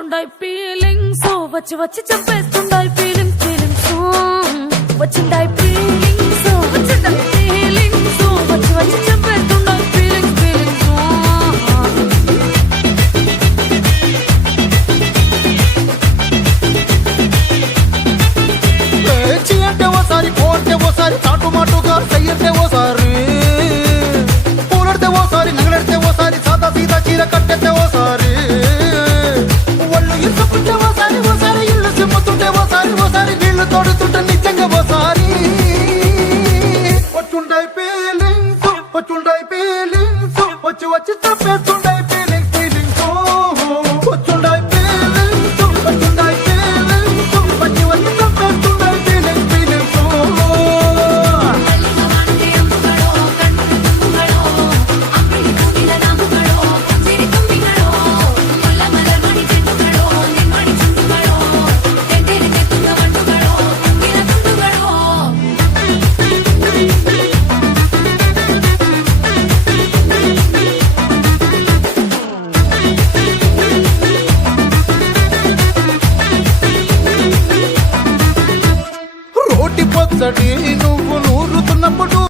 వస్తుండాయి feelings వచ్చి వచ్చి చంపేస్తుండాయి feelings వచ్చిండాయి feelings వచ్చిండాయి feelings వచ్చి వచ్చి చంపేస్తుండాయి ఫీలింగ్స్ అంటే ఓసారి కోడితే ఓసారి చాటుమాటుగా చెయ్యంటే ఓసారి పూలడితే ఓసారి నగలడితే ఓసారి సాదా సీదా చీర కట్టెత్తే ఓసారి ఒళ్ళు ఇసుకుంటే ఓసారి ఓసారి ఇల్లు సిమ్ముతుంటే ఓసారి ఓసారి నీళ్లు తోడుతుంటే నిజంగా ఓసారి వచ్చుండాయి ఫీలింగ్స్ వచ్చుండాయి ఫీలింగ్స్ వచ్చి వచ్చి తప్పేస్తుండాయి ఫీలింగ్స్ వచ్చుండాయి ఫీలింగ్స్ వచ్చుండాయి ఫీలింగ్స్ వచ్చి వచ్చి తప్పేస్తుండాయి ఫీలింగ్స్ రోటి పచ్చడి నువ్వు నూరుతున్నప్పుడు